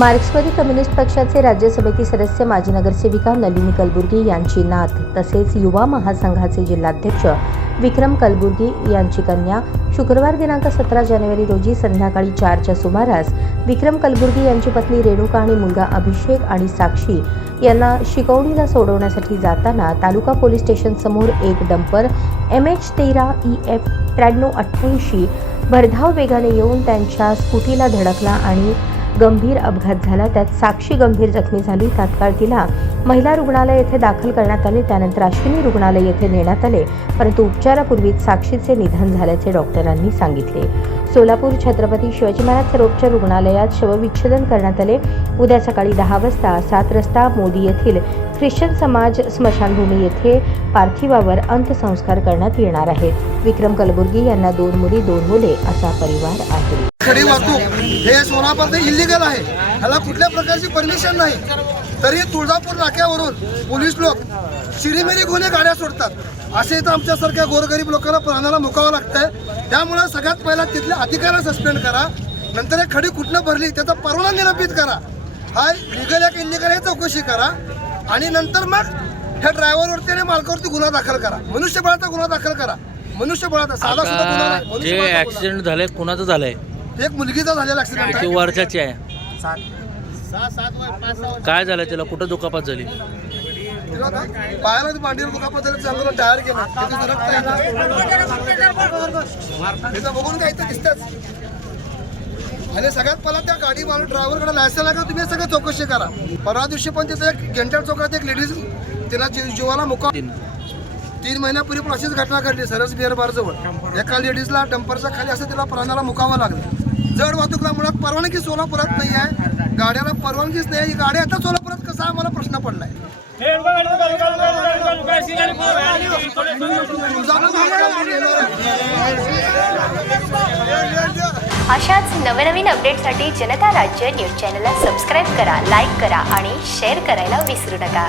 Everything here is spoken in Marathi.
मार्क्सवादी कम्युनिस्ट पक्षाचे राज्यसभेतील सदस्य माजी नगरसेविका नलिनी कलबुर्गी यांची नात तसेच युवा महासंघाचे जिल्हाध्यक्ष विक्रम कलबुर्गी यांची कन्या शुक्रवार दिनांक 17 जानेवारी रोजी संध्याकाळी 4च्या सुमारास विक्रम कलबुर्गी यांची पत्नी रेणुका आणि मुलगा अभिषेक आणि साक्षी यांना शिकवणीला सोडवण्यासाठी जाताना तालुका पोलीस स्टेशन समोर एक डंपर MH13 EF 9388 भरधाव वेगाने येऊन त्यांच्या स्कूटीला धडकला आणि गंभीर अपघात झाला। त्यात साक्षी गंभीर जखमी झाली। तात्काळ तिला महिला रुग्णालय येथे दाखल करण्यात आले। त्यानंतर अश्विनी रुग्णालय येथे नेण्यात आले, परंतु उपचारापूर्वीच साक्षीचे निधन झाल्याचे डॉक्टरांनी सांगितले। सोलापूर छत्रपती शिवाजी महाराज सर्वोपचार रुग्णालयात शवविच्छेदन करण्यात आले। उद्या सकाळी 10 वाजता 7 रस्ता मोदी येथील ख्रिश्चन समाज स्मशानभूमी येथे पार्थिवावर अंत्यसंस्कार करण्यात येणार आहेत। विक्रम कलबुर्गी यांना 2 मुली 2 मुले असा परिवार आहे। खडी वाहतूक हे सोलापूर इल्लीगल आहे, ह्याला कुठल्या प्रकारची परमिशन नाही, तरी तुळजापूर नाक्यावरून पोलीस लोक चिरीमिरी गुन्हे गाड्या सोडतात। असे तर आमच्यासारख्या गोरगरीब लोकांना प्राणाला मुकावं लागतंय। त्यामुळे सगळ्यात पहिला तिथल्या अधिकाऱ्यांना सस्पेंड करा, नंतर हे खडी कुठनं भरली त्याचा परवाना निलंबित करा, हा लिगल एक इल्लीगल हे चौकशी करा आणि नंतर मग ह्या ड्रायव्हरवरती आणि मालकावरती गुन्हा दाखल करा, मनुष्यबळाचा गुन्हा दाखल करा। मनुष्यबळाचा साधा सुद्धा गुन्हा नाही। जे ऍक्सिडेंट झाले कोणाचं झालंय? एक मुलगीचा झालेला ऍक्सिडेंट आहे। किती वर्षाची आहे? काय झालं तिला? कुठं दुखापत झाली? पायाला मांडीवर दुखापत झाली, चांगलं टायर गेला, तिथं बघून काय इथं दिसतंच। आणि सगळ्यात पहिला त्या गाडी मालक ड्रायव्हरकडे लायसन आहे का तुम्ही सगळं चौकशी करा। परवा दिवशी पण तिथं एक गेंटाळ चौकात एक लेडीज तिला जीवाला मुका 3 महिन्यापूर्वी पण अशीच घटना घडली सरस बिअर बार जवळ। एका लेडीजला डंपरच्या खाली असं तिला प्राणाला मुकावं लागलं। जड वाहतूकला मुळात परवानगी सोलापुरात नाही आहे, गाड्याला परवानगीच नाही। ही गाडी आता सोलापुरात कसा आम्हाला प्रश्न पडलाय। अशाच नवनवीन अपडेटसाठी जनता राज्य न्यूज चॅनलला सबस्क्राईब करा, लाईक करा आणि शेअर करायला विसरू नका।